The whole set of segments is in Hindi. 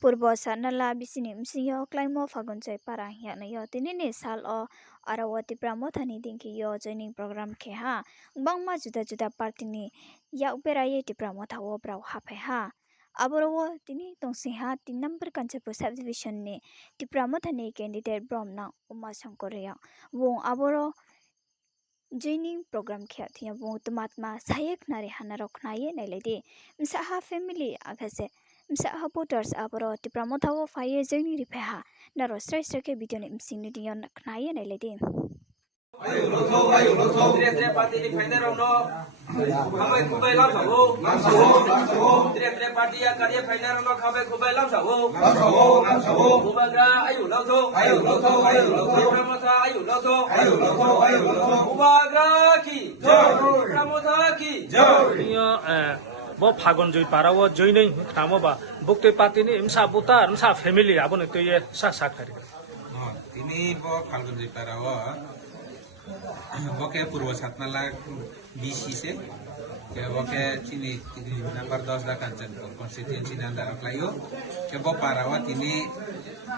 Purbo sanala bisini msiyo klaimo fagunjai para yana yo tinini sal o arawati pramothani dinki yo joining program ke ha bangma juda juda party ni ya uperaye ti pramotha wo brau hape ha aboro tini tongsi ha 3 number kanchapu subdivision ni ti pramothani candidate bromna uma shankore wong aboro joining program khe thia wong tumatma sayek nare hanarok naye nailede msaha family agase msaha voters aboro ti pramotha wo faye joining ripha naro strai strai ke video ni msini dion knaye nailede ayo lo tho tre party ni faida ro no khabai khubai lam sa tre party ya karya faida ro no khabai khubai lam sa ubagra ayo lo tho pramotha ayo lo tho ubagra ki jai pramotha ki jai bo phagon joi para wo joi nei khamo ba bukte party ni imsa buta imsa family abone to ye sa sa khari ini bo phagon joi para wo boke purbo satnala BC से के बोके चीनी नंबर 10 दा कंचन कॉन्स्टिट्यूएंसी ना अंदर अप्लाइयो के बो पारावा तिनी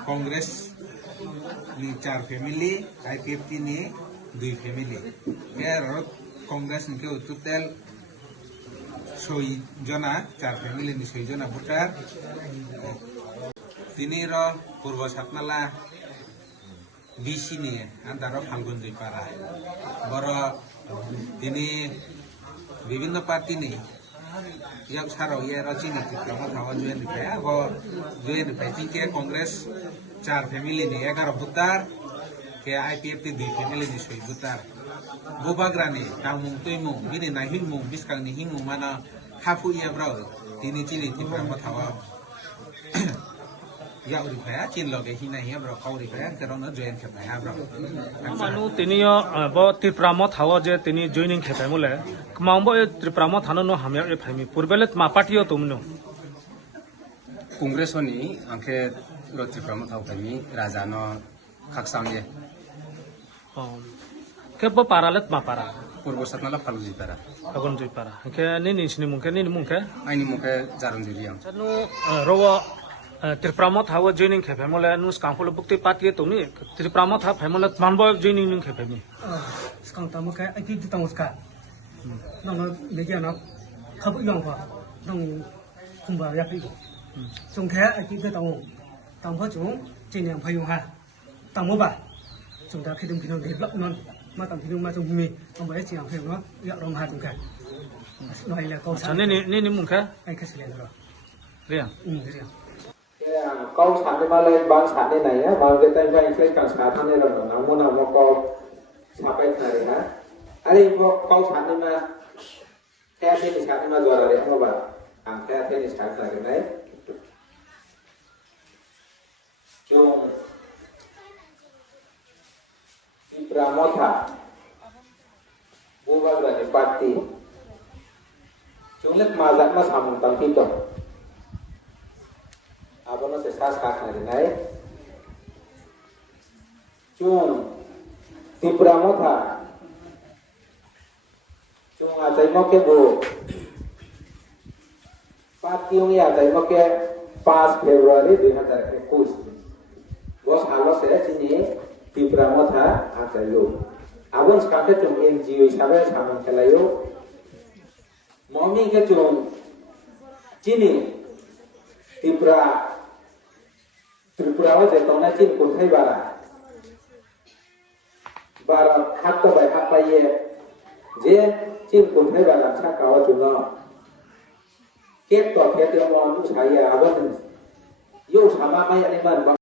कांग्रेस नि 4 फैमिली IPF नि 2 फैमिली के कांग्रेस नि के टोटल 6 जना 4 फैमिली नि 6 जना भोटार तिनी र पूर्व सातनाला BC नि अंदर फाल्गुन जई पारा बरो तिनी विभिन्न पार्टी ने यक सारो ये रचिनी प्रमोथा हो जोइन रिपाया वो जोइन रिपाई के कांग्रेस 4 फैमिली ने 11 बुतार के IPF ती 2 फैमिली ने 6 बुतार बुबाग्रा ने तामुंग तुइमुंग बिनि नाहिंमुंग बिस्कांग नि हिंमुंग माना हाफु ये ब्राउ तिनी चिनि ती प्रमोथा हो या रिपाया चिन लगे हिना हिया ब्राउ काउ रिपाया केरोनो जोइन खेपाया ब्राउ manu tiniyo bo tripramo thawo je tini joining khepai mule kmambo e tripramo thano no hamya e phaimi purbelet ma partiyo tumno Congress नि आंखे रोत्री प्रमोद थावखानि राजानो खाकसांगे ke bo paralet ma para पूर्व सतनाला फालुजी पारा fagon joi para ke ni sini mungke आइनि मुखे जारुन जुरियां nu rowo tripramo thawo joining khepai mule nu skangpolo bukti partiyo tumi tripramo tha phaimole manbo joining ning khepai mi sekarang tamu kayak itu di tamu sekarang, nong media nak kabu yang apa, nong kumbah ya itu, jong kayak itu di tamu jong jenis yang payung ha, tamu bah, jong dah kita mungkin develop non, macam kita macam ini, kamu ya jenis payung non, ya orang ha jong kayak, noi lah kau sana ni mungke ai kasih lihat lah, ria ria. Kau sampai malah bang sampai naya, malah kita yang saya kan sekarang ni orang namun kau sampai hari ha, ada kau sampai mah, kayak ni sampai mah juara dia apa bah, kayak ni sampai hari ni, jom di Pramotha, bukan berani parti, jumlah mazak mas hamun tangki tu. Abang nasi sas kak nari nai, cung di Pramotha, cung ajai mau ke bu, partiung ya ajai mau ke 5 Februari 2021, bos halos saya sini di Pramotha ajai lu, abang sekarang cung NGO sampai sama kelayu, mami ke cung, sini Tripura wa jetong na chin kun thai bara hak to bai hak pai ye je chin kun thai bara sa ka wa chu no ke to ke te mo nu sai ya awan yo sama mai ani man